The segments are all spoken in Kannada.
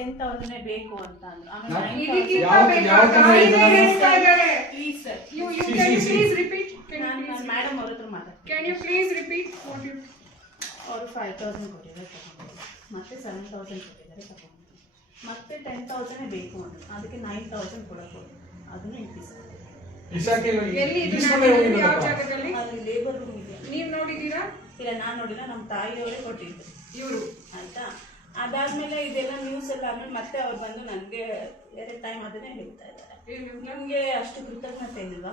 10,000 ಬೇಕು ಅಂತ ಅಂದ್ರು. ಮೇಡಮ್ ಅವ್ರ ಹತ್ರ ಮಾತಾಡ್ತೀನಿ. ಅವರು 5,000 ಕೊಟ್ಟಿದ್ದಾರೆ ತಗೊಂಡು, ಮತ್ತೆ 7,000 ಕೊಟ್ಟಿದ್ದಾರೆ ತಗೊಂಡು, ಮತ್ತೆ 10,000 ಬೇಕು ಅಂದ್ರು. ಅದಕ್ಕೆ 9,000 ಕೊಡಬೇಕು. ಅದನ್ನು ಇಟ್ಟಿದ್ದಾರೆ. ಲೇಬರ್ ರೂಮ್ ಇದೆ. ನೀವು ನೋಡಿದ್ದೀರಾ? ಇಲ್ಲ, ನಾನು ನೋಡಿಲ್ಲ. ನಮ್ಮ ತಾಯಿಯವರೇ ಕೊಟ್ಟಿದ್ರು ಇವರು. ಆಯ್ತಾ. ಅದಾದ್ಮೇಲೆ ಇದೆಲ್ಲ ನ್ಯೂಸ್ ಎಲ್ಲ ಆದ್ಮೇಲೆ ಮತ್ತೆ ಅವ್ರು ಬಂದು ನನಗೆ ಬೇರೆ ಟೈಮ್ ಅದನ್ನೇ ಹೇಳ್ತಾ ಇದ್ದಾರೆ, ನಿಮ್ಗೆ ಅಷ್ಟು ಕೃತಜ್ಞತೆ ಇಲ್ವಾ?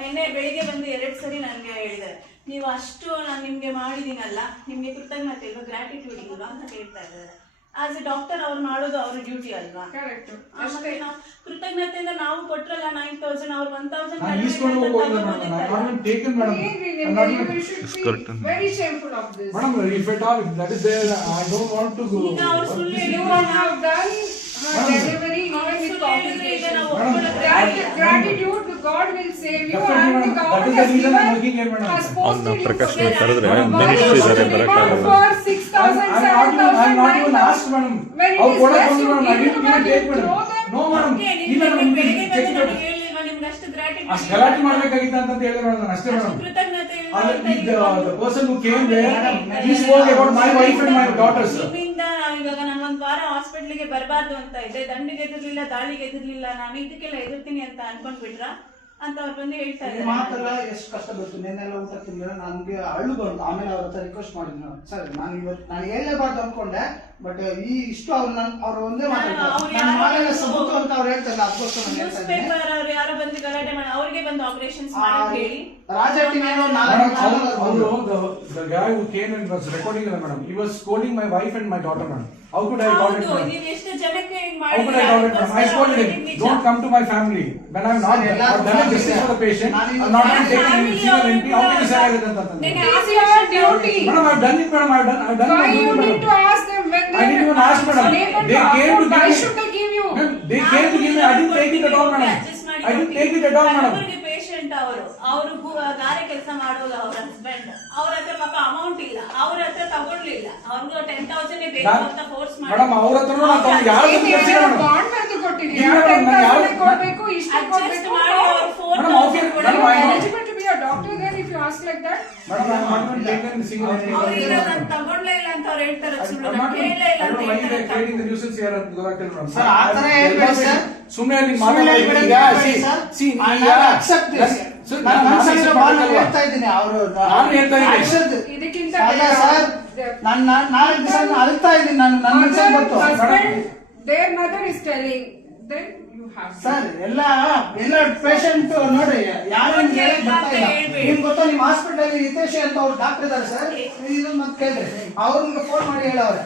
ನಿನ್ನೆ ಬೆಳಿಗ್ಗೆ ಬಂದು 2 ಸರಿ ನನಗೆ ಹೇಳಿದ್ದಾರೆ, ನೀವು ಅಷ್ಟು ನಾನು ನಿಮ್ಗೆ ಮಾಡಿದೀನಲ್ಲ, ನಿಮ್ಗೆ ಕೃತಜ್ಞತೆ ಇಲ್ವಾ, ಗ್ರಾಟಿಟ್ಯೂಡ್ ಇಲ್ವಾ ಅಂತ ಹೇಳ್ತಾ ಇದ್ದಾರೆ. ಆಸ್ ಎ ಡಾಕ್ಟರ್ ಅವ್ರು ಮಾಡೋದು ಅವ್ರ ಡ್ಯೂಟಿ ಅಲ್ವಾ? ಕೃತಜ್ಞತೆಯಿಂದ ನಾವು ಕೊಟ್ರಲ್ಲ 9,000, ಅವ್ರು 1,000 gratitude to God will save you and the God has given us posted Prakash ಕರೆದ್ರೆ ಮಿನಿಸ್ಟ್ರಿ ಇದ್ದಾರೆ ಬರಕಾಗಲ್ಲ. for 6,000 7,000 when it is less you know madam, ಇಲ್ಲ ನಿಮ್ಗೆ ಅಷ್ಟು ಗ್ರಾಟಿಟ್ಯೂಡ್ ಅಷ್ಟು ಗಲಾಟೆ ಮಾಡಬೇಕಾಗಿತ್ತು ಅಂತ ಹೇಳಿದ್ರು ಮೇಡಮ್. ಅಷ್ಟೇ ಮೇಡಮ್. ಕೃತಜ್ಞತೆ the person who came there, he spoke about my wife and my daughters. ಇವಾಗ ನಾನು 1 ವಾರ ಹಾಸ್ಪಿಟ್ಲಿಗೆ ಬರಬಾರ್ದು ಅಂತ ಇದೆ, ದಂಡಿಗೆ ಎದುರ್ಲಿಲ್ಲ, ದಾಳಿಗೆ ಎದುರ್ಲಿಲ್ಲ, ನಾನು ಇದಕ್ಕೆಲ್ಲ ಎದುರ್ತೀನಿ ಅಂತ ಅನ್ಕೊಂಡ್ಬಿಟ್ರ ಅಂತ ಅವ್ರು ಬಂದು ಹೇಳ್ತಾ ಇದ್ದಾರೆ. ಮಾತೆಲ್ಲ ಎಷ್ಟು ಕಷ್ಟ ಬಂತು. ನೆನ್ನೆಲ್ಲ ಊಟ ತಿಂದ್ರೆ ನನಗೆ ಅಳ್ಳು ಬಂತು. ಆಮೇಲೆ ಅವ್ರ ಹತ್ರ ರಿಕ್ವೆಸ್ಟ್ ಮಾಡಿದ್ರು, ಸರ್ ನಾನು ಇವತ್ತು ನಾನು ಹೇಳಲೇಬಾರ್ದು ಅನ್ಕೊಂಡೆ, ಬಟ್ ಈ ಇಷ್ಟು ಅವ್ರು ಒಂದೇ ಮಾತಾಡ್ತಾರೆ ಸಬೂತು ಅಂತ ಅವ್ರು ಹೇಳ್ತಾರೆ. ಅದಕ್ಕೋಸ್ಕರ ನ್ಯೂಸ್ ಪೇಪರ್ ಅವ್ರು ಯಾರೋ ಬಂದು ಗಲಾಟೆ ಮಾಡಿ ಅವ್ರಿಗೆ ಬಂದು ಆಪರೇಷನ್ಸ್ ಮಾಡಕ್ ಹೇಳಿ ರಾಜ TV the guy who came and was recording madam, he was scolding my wife and my daughter madam. How could I tolerate that? ನೀವು ಎಷ್ಟು ಜನಕ್ಕೆ ಹಿಂಗ್ How could I tolerate that? I scolded him, don't come to my family when I'm not there. I've done justice for the patient, I'm not taking any single entry. How can you say like that? It's your duty. Madam, I've done it madam, I've done Why you need to ask them when I didn't even ask madam. They came to why give me. should they give you? They came to give me. I didn't take it at all madam. I didn't take it at all madam. Patient ಅವರು ಗಾರೆ ಕೆಲಸ ಮಾಡೋದು ಅವ್ರ ಹಸ್ಬೆಂಡ್, ಅವ್ರ ಹತ್ರ ಪಾಪ ಅಮೌಂಟ್ ಇಲ್ಲ, ಅವ್ರ ಹತ್ರ ತಗೊಳ್ಳಿಲ್ಲ, ಅವ್ರಿಗೂ 10,000 ಬೇಕು ಅಂತ ಫೋರ್ಸ್ ಮಾಡಿ ಮೇಡಮ್ ಅವ್ರ ಹತ್ರ ಬಾಂಡ್ ಬರೆದು ಕೊಟ್ಟಿದ್ದೀರಾ? 10,000 ಕೊಡಬೇಕು, ಇಷ್ಟು ಕೊಡಬೇಕು ಮಾಡಿ ಅವ್ರು phone eligible to be a doctor then if you ask like that? Madam, I'm not even taken single entry. ಅವ್ರಿಗೆ ನಾನು ತಗೊಳ್ಳೇ ಇಲ್ಲ ಅಂತ ಅವ್ರು ಹೇಳ್ತಾರೆ. ಸುಮ್ಮನೆ ನಾನು ಕೇಳಲೇ ಇಲ್ಲ ಅಂತ ಹೇಳ್ತಾರೆ. creating the nuisance here ಅಂತ ಗೊತ್ತಾಗ್ತಿಲ್ಲ ಮೇಡಮ್. ಸರ್ ಆ ತರ ಹೇಳ್ಬೇಡಿ ಸರ್. ಸುಮ್ಮನೆ ಅಲ್ಲಿ ಮಾತಾಡಬೇಡಿ. I accept this. ನಾನು ಮನಸ್ಸಿನ ಭಾವನೆ ಹೇಳ್ತಾ ಇದ್ದೀನಿ. ಅವರು ನಾನು ಹೇಳ್ತಾ ಇದ್ದೀನಿ ಇದಕ್ಕಿಂತ ಅಲ್ಲ ಸರ್, ನಾನು 4 ದಿವಸ ಅಳ್ತಾ ಇದ್ದೀನಿ. ನಾನು ನನ್ನ ಮನಸ್ಸಿಗೆ ಗೊತ್ತು. their mother is telling then you have sir ಎಲ್ಲ ಪೇಷಂಟ್ ನೋಡಿ ಯಾರು ನಿಮ್ಗೆ ಗೊತ್ತಾ, ನಿಮ್ಮ ಹಾಸ್ಪಿಟಲ್ ಅಲ್ಲಿ ಹಿತೇಶ್ ಅಂತ ಅವ್ರು ಡಾಕ್ಟರ್ ಇದಾರೆ ಸರ್. ಇದು ಮತ್ತೆ ಕೇಳ್ರಿ, ಅವ್ರಿಗೆ ಫೋನ್ ಮಾಡಿ ಹೇಳವ್ರೆ.